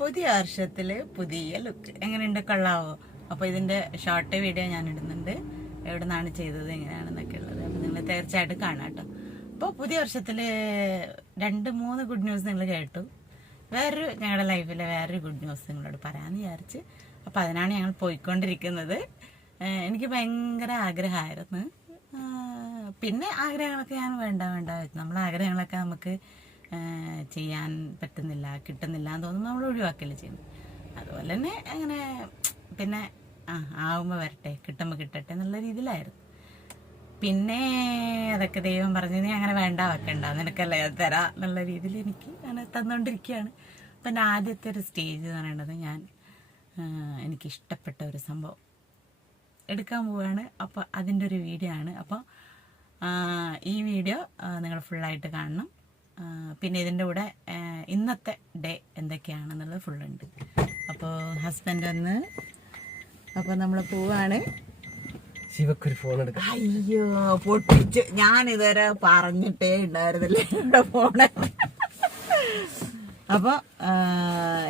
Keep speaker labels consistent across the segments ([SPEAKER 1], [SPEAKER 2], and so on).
[SPEAKER 1] പുതിയ വർഷത്തിൽ പുതിയ ലുക്ക് എങ്ങനെയുണ്ട് കള്ളാവോ? അപ്പൊ ഇതിന്റെ ഷോർട്ട് വീഡിയോ ഞാൻ ഇടുന്നുണ്ട് എവിടെ നിന്നാണ് ചെയ്തത് എങ്ങനെയാണെന്നൊക്കെ ഉള്ളത് അപ്പൊ നിങ്ങൾ തീർച്ചയായിട്ടും കാണാം കേട്ടോ. അപ്പോൾ പുതിയ വർഷത്തിൽ രണ്ട് മൂന്ന് ഗുഡ് ന്യൂസ് നിങ്ങൾ കേട്ടു. വേറൊരു ഞങ്ങളുടെ ലൈഫിലെ വേറൊരു ഗുഡ് ന്യൂസ് നിങ്ങളോട് പറയാമെന്ന് വിചാരിച്ച്. അപ്പൊ അതിനാണ് ഞങ്ങൾ പോയിക്കൊണ്ടിരിക്കുന്നത്. എനിക്ക് ഭയങ്കര ആഗ്രഹമായിരുന്നു. പിന്നെ ആഗ്രഹങ്ങളൊക്കെ ഞാൻ വേണ്ട വേണ്ട. നമ്മൾ ആഗ്രഹങ്ങളൊക്കെ നമുക്ക് ചെയ്യാൻ പറ്റുന്നില്ല കിട്ടുന്നില്ല എന്ന് തോന്നുന്നു നമ്മൾ ഒഴിവാക്കല്ലേ ചെയ്യുന്നത്. അതുപോലെ തന്നെ അങ്ങനെ പിന്നെ ആ ആവുമ്പോൾ വരട്ടെ കിട്ടുമ്പോൾ കിട്ടട്ടെ എന്നുള്ള രീതിയിലായിരുന്നു. പിന്നെ അതൊക്കെ ദൈവം പറഞ്ഞു നീ അങ്ങനെ വേണ്ട വെക്കണ്ട നിനക്കല്ലേ തരാ എന്നുള്ള രീതിയിൽ എനിക്ക് അങ്ങനെ തന്നുകൊണ്ടിരിക്കുകയാണ് അപ്പം എന്റെ ആദ്യത്തെ ഒരു സ്റ്റേജ് എന്ന് പറയുന്നത് ഞാൻ എനിക്കിഷ്ടപ്പെട്ട ഒരു സംഭവം എടുക്കാൻ പോവുകയാണ്. അപ്പോൾ അതിന്റെ ഒരു വീഡിയോ ആണ്. അപ്പോൾ ഈ വീഡിയോ നിങ്ങൾ ഫുള്ളായിട്ട് കാണണം. പിന്നെ ഇതിന്റെ കൂടെ ഇന്നത്തെ ഡേ എന്തൊക്കെയാണെന്നുള്ളത് ഫുള്ളുണ്ട്. അപ്പോൾ ഹസ്ബൻഡ് വന്ന് അപ്പോൾ നമ്മൾ പോവാണ്.
[SPEAKER 2] ശിവക്കൊരു ഫോൺ എടുക്കാം.
[SPEAKER 1] അയ്യോ പൊട്ടിച്ച്. ഞാൻ ഇതുവരെ പറഞ്ഞിട്ടേ ഉണ്ടായിരുന്നില്ലേ എന്റെ ഫോണ് അപ്പോൾ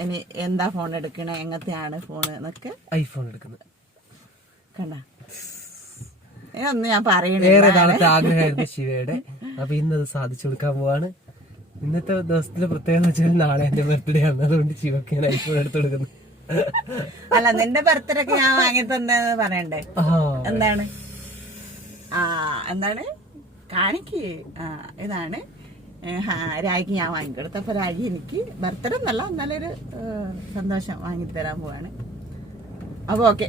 [SPEAKER 1] ഇനി എന്താ ഫോൺ എടുക്കണേ? എങ്ങനത്തെയാണ് ഫോൺ എന്നൊക്കെ
[SPEAKER 2] ഐഫോൺ എടുക്കുന്നത്.
[SPEAKER 1] കണ്ട? ഇതൊന്നും ഞാൻ
[SPEAKER 2] പറയണേ ആഗ്രഹമായിരുന്നു ശിവയുടെ. അപ്പൊ ഇന്നത് സാധിച്ചു കൊടുക്കാൻ പോവാണ്. ഇന്നത്തെ ദിവസത്തിലെ പ്രത്യേകത വെച്ചാൽ നാളെ എന്റെ ബർത്ത്ഡേ ആണ്. അതുകൊണ്ട് ശിവക്ക് ഞാൻ ഐഫോൺ എടുത്തു കൊടുക്കുന്നു
[SPEAKER 1] അല്ല നിന്റെ ബർത്ത്ഡേ ഒക്കെ ഞാൻ വാങ്ങി തന്നെന്ന് പറയണ്ടേ? എന്താണ്? ആ എന്താണ്? കാണിക്ക്. ആ ഇതാണ്. രാജിക്ക് ഞാൻ വാങ്ങിക്കൊടുത്തു അപ്പൊ രാജി എനിക്ക് ബർത്ത്ഡേ എന്നല്ല നല്ലൊരു സന്തോഷം സന്തോഷം വാങ്ങിത്തരാൻ പോവാണ്. അപ്പൊ ഓക്കെ.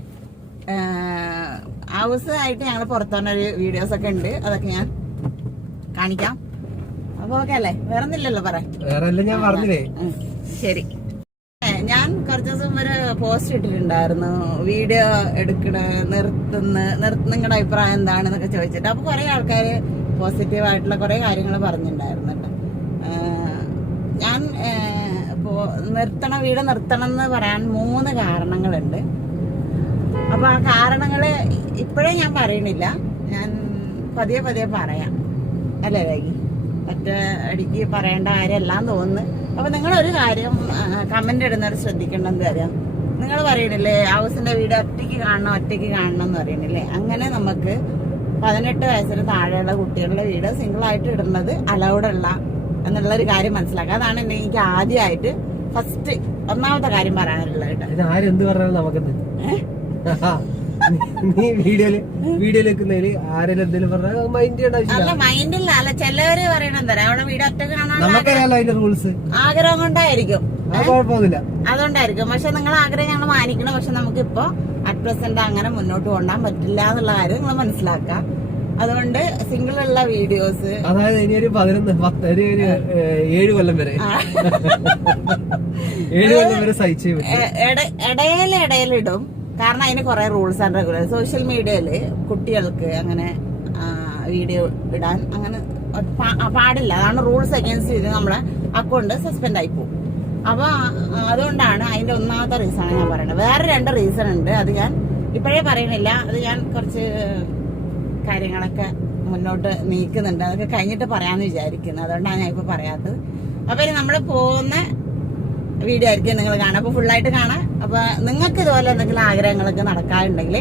[SPEAKER 1] ഹൗസ് ആയിട്ട് ഞങ്ങൾ പുറത്തുനിന്നൊരു വീഡിയോസ് ഒക്കെ ഉണ്ട്. അതൊക്കെ ഞാൻ കാണിക്കാം. അപ്പൊ ഓക്കെ അല്ലേ വേറെ ഒന്നില്ലല്ലോ പറയാം
[SPEAKER 2] വേറെ ഞാൻ പറഞ്ഞില്ലേ?
[SPEAKER 1] ശരി. ഞാൻ കുറച്ച് ദിവസം ഒരു പോസ്റ്റ് ഇട്ടിട്ടുണ്ടായിരുന്നു. വീഡിയോ എടുക്കണ നിർത്തുന്ന നിർത്ത് നിങ്ങളുടെ അഭിപ്രായം എന്താണെന്നൊക്കെ ചോദിച്ചിട്ട്. അപ്പൊ കുറെ ആൾക്കാര് പോസിറ്റീവ് ആയിട്ടുള്ള കുറെ കാര്യങ്ങൾ പറഞ്ഞിട്ടുണ്ടായിരുന്നു ഞാൻ നിർത്തണ വീട് നിർത്തണം എന്ന് പറയാൻ മൂന്ന് കാരണങ്ങളുണ്ട്. അപ്പൊ ആ കാരണങ്ങൾ ഇപ്പോഴേ ഞാൻ പറയണില്ല. ഞാൻ പതിയെ പതിയെ പറയാം. അല്ലേ രേഖി? ഒറ്റ അടിക്ക് പറയേണ്ട കാര്യമല്ലാന്ന് തോന്നുന്നു. അപ്പൊ നിങ്ങളൊരു കാര്യം കമന്റ് ഇടുന്നവർ ശ്രദ്ധിക്കേണ്ടെന്ന് കാര്യം? നിങ്ങൾ പറയണില്ലേ ഹൗസിന്റെ വീട് ഒറ്റയ്ക്ക് കാണണം ഒറ്റയ്ക്ക് കാണണം എന്ന് പറയണില്ലേ? അങ്ങനെ നമുക്ക് പതിനെട്ട് വയസ്സിന് താഴെയുള്ള കുട്ടികളുടെ വീട് സിംഗിൾ ആയിട്ട് ഇടുന്നത് അലൗഡ് അല്ല എന്നുള്ള ഒരു കാര്യം മനസ്സിലാക്കുക. അതാണ് എന്നെ എനിക്ക് ആദ്യമായിട്ട് ഫസ്റ്റ് ഒന്നാമത്തെ കാര്യം പറയാനുള്ളത് കേട്ടോ.
[SPEAKER 2] നീ വീഡിയോയിൽ വീഡിയോയിൽ വെക്കുന്നതിൽ ആരെങ്കിലും എന്തെങ്കിലും പറഞ്ഞാൽ മൈൻഡ് ചെയ്യേണ്ട ആവശ്യമില്ല.
[SPEAKER 1] അല്ല മൈൻഡില്ല അല്ല ചിലവര് പറയണെന്താ അവിടെ വീട് ഒറ്റ കാണാൻ
[SPEAKER 2] നമുക്കറിയാലോ അതിന്റെ റൂൾസ്
[SPEAKER 1] ആഗ്രഹം കൊണ്ടായിരിക്കും.
[SPEAKER 2] അത് കുഴപ്പമൊന്നുമില്ല.
[SPEAKER 1] അതുകൊണ്ടായിരിക്കും. പക്ഷെ നിങ്ങൾ ആഗ്രഹം ഞങ്ങൾ മാനിക്കണം. പക്ഷെ നമുക്കിപ്പോ അറ്റ് പ്രസന്റ് അങ്ങനെ മുന്നോട്ട് കൊണ്ടാൻ പറ്റില്ല എന്നുള്ള കാര്യം നിങ്ങൾ മനസ്സിലാക്കുക. അതുകൊണ്ട് സിംഗിൾ ഉള്ള വീഡിയോസ്
[SPEAKER 2] അതായത് ഇനി ഒരു പതിനൊന്ന് പത്ത് ഒരു ഒരു, ഏഴ് കൊല്ലം വരെ. ഏഴ് കൊല്ലം വരെ സഹിച്ചേ പറ്റും.
[SPEAKER 1] ഇടയിൽ ഇടയിലിടും. കാരണം അതിന് കുറെ റൂൾസ് ആൻഡ് റെഗുലേഷൻ സോഷ്യൽ മീഡിയയിൽ കുട്ടികൾക്ക് അങ്ങനെ വീഡിയോ ഇടാൻ അങ്ങനെ പാടില്ല. അതാണ് റൂൾസ് അഗേൻസ്റ്റ് ചെയ്ത് നമ്മളെ അക്കൗണ്ട് സസ്പെൻഡ് ആയി പോകും. അപ്പൊ അതുകൊണ്ടാണ് അതിന്റെ ഒന്നാമത്തെ റീസൺ ഞാൻ പറയുന്നത് വേറെ രണ്ട് റീസൺ ഉണ്ട്. അത് ഞാൻ ഇപ്പോഴേ പറയുന്നില്ല. അത് ഞാൻ കുറച്ച് കാര്യങ്ങളൊക്കെ മുന്നോട്ട് നീക്കുന്നുണ്ട്. അതൊക്കെ കഴിഞ്ഞിട്ട് പറയാന്ന് വിചാരിക്കുന്നത് അതുകൊണ്ടാണ് ഞാൻ ഇപ്പൊ പറയാത്തത്. അപ്പൊ ഇനി നമ്മൾ പോകുന്ന വീഡിയോ ആയിരിക്കും നിങ്ങൾ കാണാം അപ്പൊ ഫുള്ളായിട്ട് കാണാം. അപ്പോൾ നിങ്ങൾക്ക് ഇതുപോലെ എന്തെങ്കിലും ആഗ്രഹങ്ങളൊക്കെ നടക്കാറുണ്ടെങ്കിൽ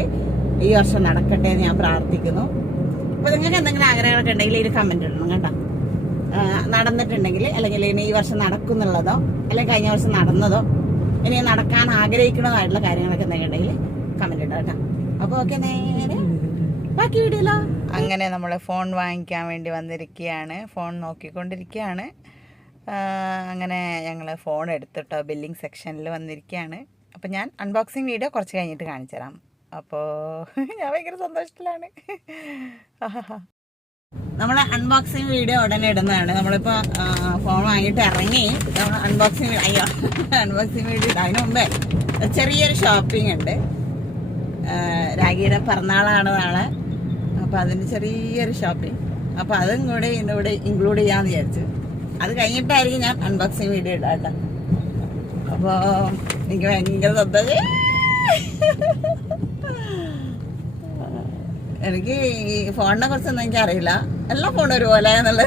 [SPEAKER 1] ഈ വർഷം നടക്കട്ടെ എന്ന് ഞാൻ പ്രാർത്ഥിക്കുന്നു. അപ്പോൾ നിങ്ങൾക്ക് എന്തെങ്കിലും ആഗ്രഹങ്ങളൊക്കെ ഉണ്ടെങ്കിൽ ഒരു കമന്റ് ഇടണം കേട്ടോ. നടന്നിട്ടുണ്ടെങ്കിൽ അല്ലെങ്കിൽ ഇനി ഈ വർഷം നടക്കുന്നുള്ളതോ അല്ലെങ്കിൽ കഴിഞ്ഞ വർഷം നടന്നതോ ഇനി നടക്കാൻ ആഗ്രഹിക്കുന്നതായിട്ടുള്ള കാര്യങ്ങളൊക്കെ എന്തെങ്കിലും ഉണ്ടെങ്കിൽ കമന്റ് ഇടാം കേട്ടോ. അപ്പോൾ ഓക്കെ നേരെ ബാക്കി വീഡിയോ അങ്ങനെ നമ്മൾ ഫോൺ വാങ്ങിക്കാൻ വേണ്ടി വന്നിരിക്കുകയാണ്. ഫോൺ നോക്കിക്കൊണ്ടിരിക്കുകയാണ്. അങ്ങനെ ഞങ്ങൾ ഫോൺ എടുത്തിട്ടോ ബില്ലിംഗ് സെക്ഷനിൽ വന്നിരിക്കുകയാണ് അപ്പോൾ ഞാൻ അൺബോക്സിങ് വീഡിയോ കുറച്ച് കഴിഞ്ഞിട്ട് കാണിച്ചു തരാം. അപ്പോൾ ഞാൻ ഭയങ്കര സന്തോഷത്തിലാണ്. നമ്മൾ അൺബോക്സിങ് വീഡിയോ ഉടനെ ഇടുന്നതാണ്. നമ്മളിപ്പോൾ ഫോൺ വാങ്ങിയിട്ട് ഇറങ്ങി. നമ്മൾ അൺബോക്സിങ് അയ്യോ അൺബോക്സിങ് വീഡിയോ അതിന് മുമ്പേ ചെറിയൊരു ഷോപ്പിംഗ് ഉണ്ട്. രാഖിയുടെ പിറന്നാളാണ് നാളെ. അപ്പോൾ അതിന് ചെറിയൊരു ഷോപ്പിംഗ് അപ്പോൾ അതും കൂടെ ഇതിന്റെ കൂടെ ഇൻക്ലൂഡ് ചെയ്യാമെന്ന് വിചാരിച്ചു. അത് കഴിഞ്ഞിട്ടായിരിക്കും ഞാൻ അൺബോക്സിങ് വീഡിയോ ഇടാം കേട്ടോ അപ്പോൾ എനിക്ക് ഭയങ്കര സന്തോഷം. എനിക്ക് ഈ ഫോണിനെ കുറിച്ചൊന്നും എനിക്ക് അറിയില്ല എല്ലാ ഫോണും ഒരുപോലെ എന്നുള്ള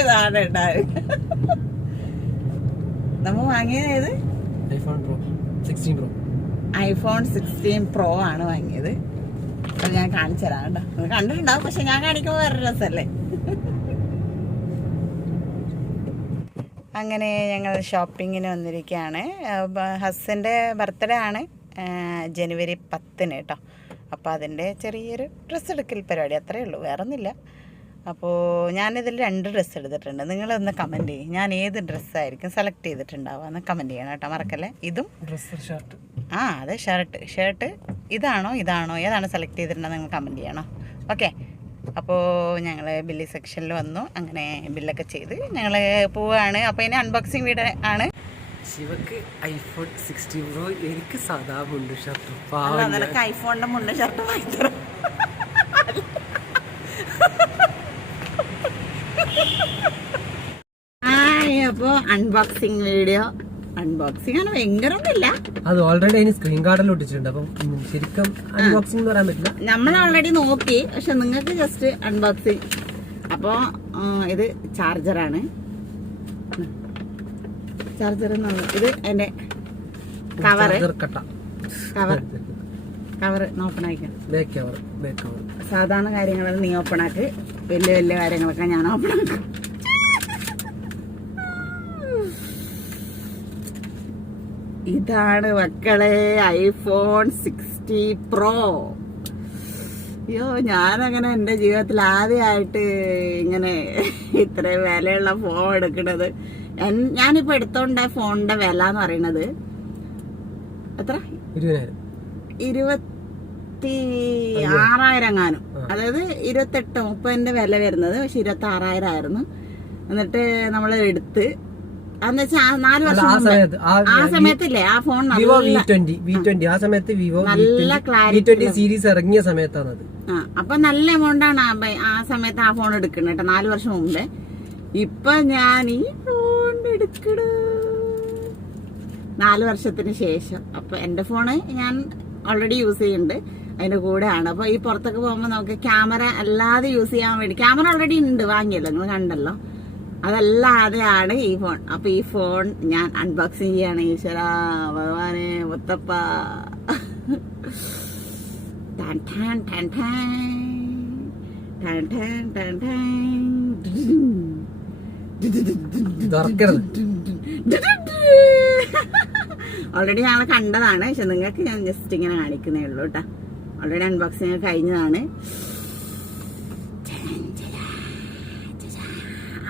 [SPEAKER 1] ഇതാണ് ഉണ്ടായത് നമ്മ വാങ്ങിയത്
[SPEAKER 2] iPhone pro sixteen pro
[SPEAKER 1] iPhone sixteen pro ആണ് വാങ്ങിയത്. അത് ഞാൻ കാണിച്ചു തരാം കേട്ടോ. കണ്ടിട്ടുണ്ടാവും പക്ഷെ ഞാൻ കാണിക്കുമ്പോൾ വേറെ രസമല്ലേ? അങ്ങനെ ഞങ്ങൾ ഷോപ്പിങ്ങിന് വന്നിരിക്കുകയാണ്. ഹസ്സിന്റെ ബർത്ത്ഡേ ആണ്. ജനുവരി പത്തിന് കേട്ടോ അപ്പോൾ അതിന്റെ ചെറിയൊരു ഡ്രസ്സ് എടുക്കൽ പരിപാടി അത്രയേ ഉള്ളൂ. വേറെ ഒന്നുമില്ല അപ്പോൾ ഞാനിതിൽ രണ്ട് ഡ്രസ്സ് എടുത്തിട്ടുണ്ട്. നിങ്ങളൊന്ന് കമന്റ് ചെയ്യും. ഞാൻ ഏത് ഡ്രസ്സായിരിക്കും സെലക്ട് ചെയ്തിട്ടുണ്ടാവുക എന്ന് കമന്റ് ചെയ്യണം കേട്ടോ. മറക്കല്ലേ? ഇതും
[SPEAKER 2] ഡ്രസ്സ് ഷർട്ട്
[SPEAKER 1] ആ അതെ ഷർട്ട്. ഷർട്ട് ഇതാണോ ഇതാണോ ഏതാണ് സെലക്ട് ചെയ്തിട്ടുണ്ടെന്ന് നിങ്ങൾ കമന്റ് ചെയ്യണം. ഓക്കെ. അപ്പോൾ ഞങ്ങൾ ബില്ല് സെക്ഷനിൽ വന്നു. അങ്ങനെ ബില്ലൊക്കെ ചെയ്ത് ഞങ്ങൾ പോവുകയാണ് അപ്പോൾ ഇനി അൺബോക്സിങ് വീട് ആണ്.
[SPEAKER 2] ശിവക്ക് ഐഫോൺ സിക്സ്റ്റി പ്രോ എനിക്ക് സാധാ മുണ്ട് ഷർട്ട്
[SPEAKER 1] നിനക്ക് ഐഫോണിന്റെ മുന്നേ ഷർട്ട് വാങ്ങിത്തരാം അപ്പോൾ അൺബോക്സിങ് വീഡിയോ അൺബോക്സിങ് ആണ് ഭയങ്കര ഒന്നുമില്ല
[SPEAKER 2] അത് ഓൾറെഡി അതിന് സ്ക്രീൻ ഗാർഡിൽ ഒട്ടിച്ചിട്ടുണ്ട്. അപ്പം ഉം, ശരിക്കും അൺബോക്സിംഗ് എന്ന് പറയാൻ പറ്റില്ല.
[SPEAKER 1] നമ്മൾ ഓൾറെഡി നോക്കി. പക്ഷെ നിങ്ങൾക്ക് ജസ്റ്റ് അൺബോക്സിംഗ് അപ്പോൾ ഇത് ചാർജറാണ് ചാർജർ ഇത്
[SPEAKER 2] എന്റെ
[SPEAKER 1] കവർ കവർ ഓപ്പൺ ആയിക്കാം
[SPEAKER 2] കവർ കവർ
[SPEAKER 1] സാധാരണ കാര്യങ്ങളെല്ലാം നീ ഓപ്പൺ ആക്ക്. വലിയ വലിയ കാര്യങ്ങളൊക്കെ ഞാൻ ഓപ്പൺ ആക്കും. ഇതാണ് മക്കളെ ഐഫോൺ സിക്സ്റ്റി പ്രോ അയ്യോ ഞാനങ്ങനെ എന്റെ ജീവിതത്തിൽ ആദ്യമായിട്ട് ഇങ്ങനെ ഇത്രയും വിലയുള്ള ഫോൺ എടുക്കുന്നത്. ഞാനിപ്പോൾ ഞാനിപ്പോ എടുത്തോണ്ട ഫോണിന്റെ വില എന്ന് പറയുന്നത് എത്ര? ഇരുപത്തി ആറായിരം എങ്ങാനും. അതായത് ഇരുപത്തെട്ട് മുപ്പതിന്റെ വില വരുന്നത് പക്ഷെ ഇരുപത്തി ആറായിരം ആയിരുന്നു. എന്നിട്ട് നമ്മൾ എടുത്ത് നാല് വർഷം
[SPEAKER 2] ആ സമയത്ത് ആ
[SPEAKER 1] ആ സമയത്തില്ലേ ആ phone
[SPEAKER 2] Vivo V twenty V twenty. ആ സമയത്ത് വിവോ
[SPEAKER 1] നല്ല
[SPEAKER 2] വി ട്വന്റി. സീരീസ് ഇറങ്ങിയ സമയത്താണ് അത്
[SPEAKER 1] ആ അപ്പൊ നല്ല എമൗണ്ട് ആണ് ആ ബൈ- ആ സമയത്ത് ആ ഫോൺ എടുക്കുന്നത് കേട്ടോ നാല് വർഷം മുമ്പേ. ഇപ്പൊ ഞാൻ ഈ ഫോൺ എടുക്കണ. നാല് വർഷത്തിന് ശേഷം. അപ്പൊ എന്റെ ഫോണ് ഞാൻ ഓൾറെഡി യൂസ് ചെയ്യുന്നുണ്ട് അതിന്റെ കൂടെയാണ്. അപ്പൊ ഈ പുറത്തൊക്കെ പോകുമ്പോൾ നമുക്ക് ക്യാമറ അല്ലാതെ യൂസ് ചെയ്യാൻ വേണ്ടി ക്യാമറ ഓൾറെഡി ഉണ്ട് വാങ്ങിയല്ലോ നിങ്ങൾ കണ്ടല്ലോ. അതല്ലാതെയാണ് ഈ ഫോൺ. അപ്പൊ ഈ ഫോൺ ഞാൻ അൺബോക്സിങ് ചെയ്യാണ് ഈശ്വര ഭഗവാനെ മുത്തപ്പ. ഓൾറെഡി ഞങ്ങൾ കണ്ടതാണ് പക്ഷെ നിങ്ങൾക്ക് ഞാൻ ജസ്റ്റ് ഇങ്ങനെ കാണിക്കുന്നേ ഉള്ളൂ കേട്ടോ ഓൾറെഡി അൺബോക്സിങ് കഴിഞ്ഞതാണ്.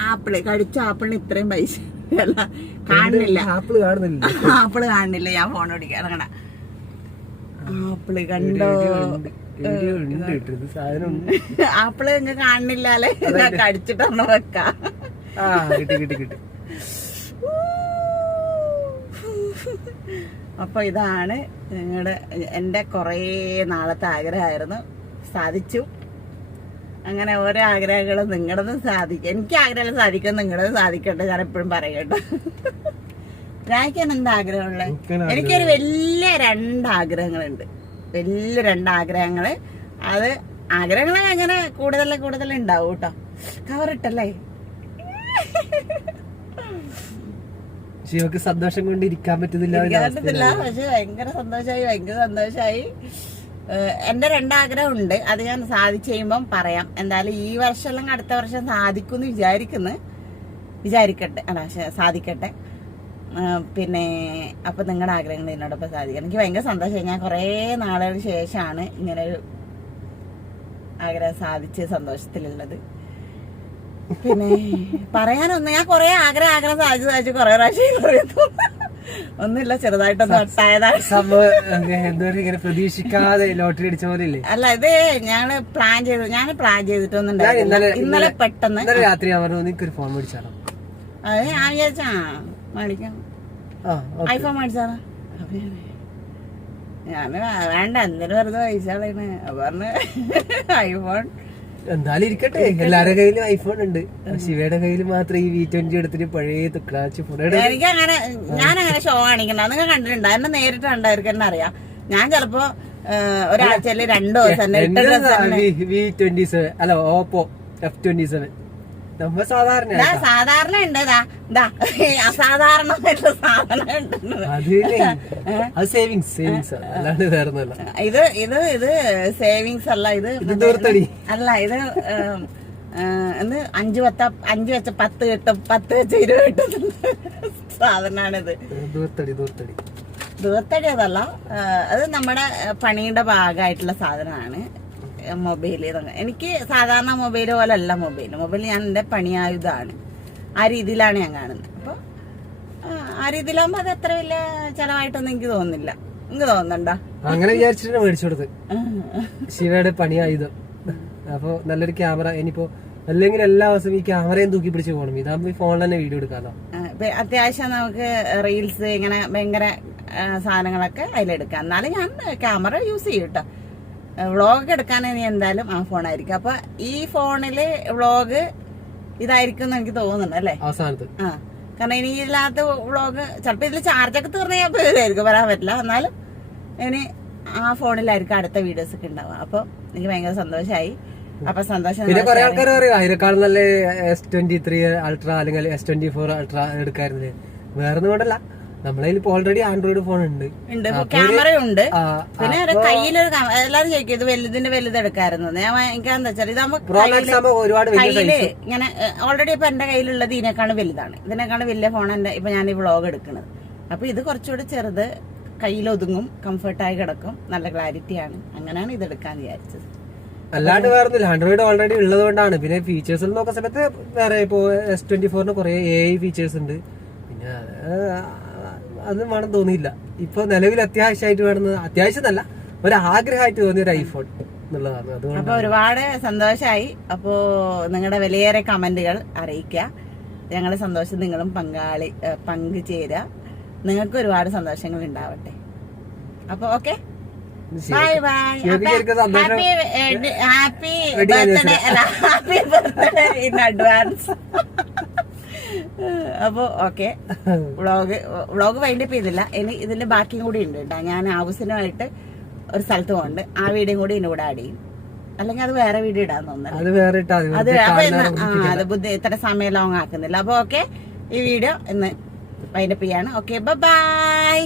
[SPEAKER 1] ആപ്പിൾ. കടിച്ച ആപ്പിളിന് ഇത്രയും പൈസ അല്ല കാണുന്നില്ല.
[SPEAKER 2] ആപ്പിൾ കാണുന്നില്ല?
[SPEAKER 1] ആപ്പിൾ കാണുന്നില്ല. ഞാൻ ഫോൺ ഓടിക്കാൻ ഇറങ്ങണ ആപ്പിൾ കണ്ടോ. ആപ്പിൾ ഇങ്ങ കാണുന്നില്ലാലേ
[SPEAKER 2] കടിച്ചിട്ടാണ് കിട്ടി
[SPEAKER 1] അപ്പൊ ഇതാണ് നിങ്ങളുടെ എന്റെ കൊറേ നാളത്തെ ആഗ്രഹമായിരുന്നു. സാധിച്ചു. അങ്ങനെ ഓരോ ആഗ്രഹങ്ങളും നിങ്ങളുടേതും സാധിക്കും. എനിക്ക് ആഗ്രഹങ്ങൾ സാധിക്കും നിങ്ങളുടേതും സാധിക്കട്ടെ ഞാൻ എപ്പോഴും പറയട്ടെ. രായ്ക്കാൻ എന്താ ആഗ്രഹമുള്ളത്? എനിക്കൊരു വലിയ രണ്ട് ആഗ്രഹങ്ങളുണ്ട്. വലിയ രണ്ട് ആഗ്രഹങ്ങൾ. അത് ആഗ്രഹങ്ങൾ അങ്ങനെ കൂടുതൽ കൂടുതൽ ഉണ്ടാവും കേട്ടോ. കവറിട്ടല്ലേ
[SPEAKER 2] ശിവക്ക് സന്തോഷം കൊണ്ട് ഇരിക്കാൻ പറ്റുന്നില്ല.
[SPEAKER 1] പറ്റത്തില്ല. പക്ഷെ ഭയങ്കര സന്തോഷമായി ഭയങ്കര സന്തോഷമായി. എന്റെ രണ്ടാഗ്രഹമുണ്ട്. അത് ഞാൻ സാധിച്ചു കഴിയുമ്പം പറയാം. എന്തായാലും ഈ വർഷം അല്ലെങ്കിൽ അടുത്ത വർഷം സാധിക്കും എന്ന് വിചാരിക്കുന്നു. വിചാരിക്കട്ടെ. അല്ല സാധിക്കട്ടെ. പിന്നെ അപ്പൊ നിങ്ങളുടെ ആഗ്രഹങ്ങൾ എന്നോടൊപ്പം സാധിക്കണം. എനിക്ക് ഭയങ്കര സന്തോഷമായി. ഞാൻ കുറേ നാളുകൾക്ക് ശേഷമാണ് ഇങ്ങനെ ഒരു ആഗ്രഹം സാധിച്ച് സന്തോഷത്തിലുള്ളത് പിന്നെ പറയാനൊന്നും ഞാൻ കുറേ ആഗ്രഹം ആഗ്രഹം സാധിച്ചു സാധിച്ചു കൊറേ പ്രാവശ്യം പറയുന്നു ഒന്നുമില്ല ചെറുതായിട്ടൊന്ന് ഒട്ടായതാണ്
[SPEAKER 2] സംഭവം അങ്ങനെ എന്താ ഇങ്ങനെ പ്രതീക്ഷിക്കാതെ ലോട്ടറി അടിച്ച പോലെ ഇല്ലേ?
[SPEAKER 1] അല്ല ഇത് ഞാൻ പ്ലാൻ ചെയ്തു ഞാൻ പ്ലാൻ
[SPEAKER 2] ചെയ്തിട്ടൊന്നുണ്ടായിരുന്നു ഇന്നലെ
[SPEAKER 1] പെട്ടെന്ന്
[SPEAKER 2] ഇന്നലെ രാത്രി ഞാൻ പറഞ്ഞു ഫോൺ മേടിച്ചാലോ?
[SPEAKER 1] അത് ഞാൻ വിചാരിച്ചാ മേടിക്കാം. ഐഫോൺ മേടിച്ചാലോ? അപ്പൊ ഞാൻ വേണ്ട എന്തിനു വെറുതെ പൈസ കളയണേ? പറഞ്ഞ് ഐഫോൺ
[SPEAKER 2] എന്തായാലും ഇരിക്കട്ടെ. എല്ലാരുടെ കയ്യിലും ഐഫോൺ ഉണ്ട്. ശിവയുടെ കയ്യിൽ മാത്രം ഈ വി ട്വന്റി എടുത്തിട്ട് പഴയ തുക്കാച്ച് ഫോൺ
[SPEAKER 1] എനിക്ക് അങ്ങനെ ഞാൻ അങ്ങനെ ഷോ കാണിക്കണ്ട. നിങ്ങൾ കണ്ടിട്ടുണ്ടോ. എന്നെ നേരിട്ട് കണ്ടായിരിക്കും എന്നറിയാം അറിയാം. ഞാൻ ചിലപ്പോ ഒരാഴ്ചയിൽ രണ്ടോ ദിവസം
[SPEAKER 2] അല്ല ഓപ്പോ എഫ് ട്വന്റി സെവൻ നമ്മ സാധാരണ
[SPEAKER 1] ഇതാ സാധാരണ ഉണ്ട് ഇതാ ഇതാ അസാധാരണമായിട്ടുള്ള സാധനം ഉണ്ട്.
[SPEAKER 2] അത് അത് സേവിങ്സ് സേവിങ്സ് അല്ലാണ്ട് വേറെ
[SPEAKER 1] ഇത് ഇത് ഇത് സേവിങ്സ് അല്ല ഇത്
[SPEAKER 2] ദൂർത്തടി
[SPEAKER 1] അല്ല ഇത് എന്ത്? അഞ്ചു പത്ത അഞ്ചു വെച്ച പത്ത് കിട്ടും പത്ത് വെച്ച ഇരുപത് കിട്ടും സാധനമാണിത്.
[SPEAKER 2] ദൂർത്തടി ദൂർത്തടി
[SPEAKER 1] ദൂരത്തടി അതല്ല അത് നമ്മുടെ പണിയുടെ ഭാഗമായിട്ടുള്ള സാധനമാണ്. മൊബൈൽ ഇതൊക്കെ എനിക്ക് സാധാരണ മൊബൈൽ പോലെ അല്ല മൊബൈൽ മൊബൈൽ ഞാൻ എന്റെ പണിയായുധമാണ് ആ രീതിയിലാണ് ഞാൻ കാണുന്നത്. അപ്പോൾ ആ രീതിയിലാകുമ്പോൾ അത് അത്ര വലിയ ചിലവായിട്ടൊന്നും എനിക്ക് തോന്നുന്നില്ല. എനിക്ക് തോന്നുന്നുണ്ടോ?
[SPEAKER 2] അങ്ങനെ വിചാരിച്ചിട്ട് മേടിച്ചു കൊടുത്ത് ശിവയുടെ പണിയായുധം. അപ്പൊ നല്ലൊരു ക്യാമറ. ഇനിയിപ്പോ അല്ലെങ്കിൽ എല്ലാ ദിവസവും ഈ ക്യാമറയും തൂക്കി പിടിച്ച് പോകണം. ഇതാകുമ്പോ ഈ ഫോണിൽ തന്നെ വീഡിയോ എടുക്കാമല്ലോ
[SPEAKER 1] അത്യാവശ്യം നമുക്ക് റീൽസ് ഇങ്ങനെ ഭയങ്കര സാധനങ്ങളൊക്കെ അതിലെടുക്കാം. എന്നാലും ഞാൻ ക്യാമറ യൂസ് ചെയ്യും കേട്ടോ വ്ളോഗ് എടുക്കാൻ ഇനി എന്തായാലും ആ ഫോണായിരിക്കും. അപ്പൊ ഈ ഫോണിൽ വ്ളോഗ് ഇതായിരിക്കും എന്ന് എനിക്ക് തോന്നുന്നുണ്ട് അല്ലേ?
[SPEAKER 2] അവസാനത്ത്.
[SPEAKER 1] ആ. കാരണം ഇനി ഇതിനകത്ത് വ്ളോഗ് ചിലപ്പോ ഇതിൽ ചാർജൊക്കെ തീർന്നു ഞാൻ പേരായിരിക്കും വരാൻ പറ്റില്ല. എന്നാലും ഇനി ആ ഫോണിലായിരിക്കും അടുത്ത വീഡിയോസ് ഒക്കെ ഉണ്ടാവുക. അപ്പൊ എനിക്ക് ഭയങ്കര സന്തോഷമായി അപ്പൊ സന്തോഷം
[SPEAKER 2] പിന്നെ കുറെ ആൾക്കാർ പറയും അതിനേക്കാൾ നല്ല എസ് ട്വന്റി ത്രീ അൾട്ര അല്ലെങ്കിൽ എസ് ട്വന്റി ഫോർ അൾട്ര എടുക്കാറില്ലേ വേറെ ഒന്നും കൊണ്ടല്ല. നമ്മളതിൽ ഇപ്പൊ ഓൾറെഡി ആൻഡ്രോയിഡ് ഫോൺ ഉണ്ട്.
[SPEAKER 1] ഉണ്ട്. ക്യാമറ
[SPEAKER 2] ഉണ്ട്.
[SPEAKER 1] പിന്നെ കയ്യിലൊരു എല്ലാവരും ചോദിക്കും ഇത് വലുതിന്റെ വലുത് എടുക്കായിരുന്നു. ഞാൻ എനിക്കാന്ന് വെച്ചാൽ
[SPEAKER 2] ഇതാകുമ്പോൾ ഒരുപാട്
[SPEAKER 1] കയ്യിൽ ഇങ്ങനെ ഓൾറെഡി ഇപ്പൊ എന്റെ കയ്യിലുള്ളത് ഇതിനേക്കാളും വലുതാണ്. ഇതിനേക്കാളും വലിയ ഫോൺ എന്റെ ഇപ്പൊ ഞാൻ ഈ വ്ളോഗ് എടുക്കുന്നത്. അപ്പൊ ഇത് കുറച്ചുകൂടി ചെറുത് കയ്യിലൊതുങ്ങും കംഫർട്ടായി കിടക്കും നല്ല ക്ലാരിറ്റി ആണ്. അങ്ങനെയാണ് ഇത് എടുക്കാൻ വിചാരിച്ചത്.
[SPEAKER 2] അല്ലാണ്ട് വേറെ ആൻഡ്രോയിഡ് ഓൾറെഡി ഉള്ളത് കൊണ്ടാണ്. പിന്നെ ഫീച്ചേഴ്സ് നോക്കുന്ന സമയത്ത് വേറെ ഇപ്പോ എസ് ട്വന്റി ഫോറിന് കുറെ എ ഐ ഫീച്ചേഴ്സ് ഉണ്ട്. പിന്നെ അത് വേണം തോന്നിയില്ല. ഇപ്പൊ നിലവിൽ അത്യാവശ്യമായിട്ട് വേണമെന്ന് അത്യാവശ്യം എന്നല്ല ഒരു ആഗ്രഹമായിട്ട് തോന്നിയ ഒരു ഐഫോൺ എന്നുള്ളതാണ്. അതുകൊണ്ട്
[SPEAKER 1] അപ്പൊ ഒരുപാട് സന്തോഷമായി അപ്പോ നിങ്ങളുടെ വിലയേറെ കമന്റുകൾ അറിയിക്കുക. ഞങ്ങളെ സന്തോഷം നിങ്ങളും പങ്കാളി പങ്കുചേരുക നിങ്ങൾക്ക് ഒരുപാട് സന്തോഷങ്ങൾ ഉണ്ടാവട്ടെ. അപ്പൊ okay? Bye bye happy happy birthday happy birthday in advance അപ്പൊ okay vlog vlog wind up ചെയ്തില്ല. ഇനി ഇതിന്റെ ബാക്കിയും കൂടി ഉണ്ട് കേട്ടോ. ഞാൻ ആവശ്യമായിട്ട് ഒരു സ്ഥലത്ത് പോകുന്നുണ്ട് ആ വീഡിയോ കൂടി ഇതിന്റെ കൂടെ ആഡ് ചെയ്യും. അല്ലെങ്കിൽ അത് വേറെ വീഡിയോ ഇടാൻ തോന്നുന്നു.
[SPEAKER 2] അത് വേറെ.
[SPEAKER 1] അത് ആ അത് ബുദ്ധി ഇത്ര സമയം ലോങ് ആക്കുന്നില്ല. അപ്പോൾ ഓക്കെ ഈ വീഡിയോ ഇന്ന് വൈൻഡപ്പ് ചെയ്യാണ്. Okay bye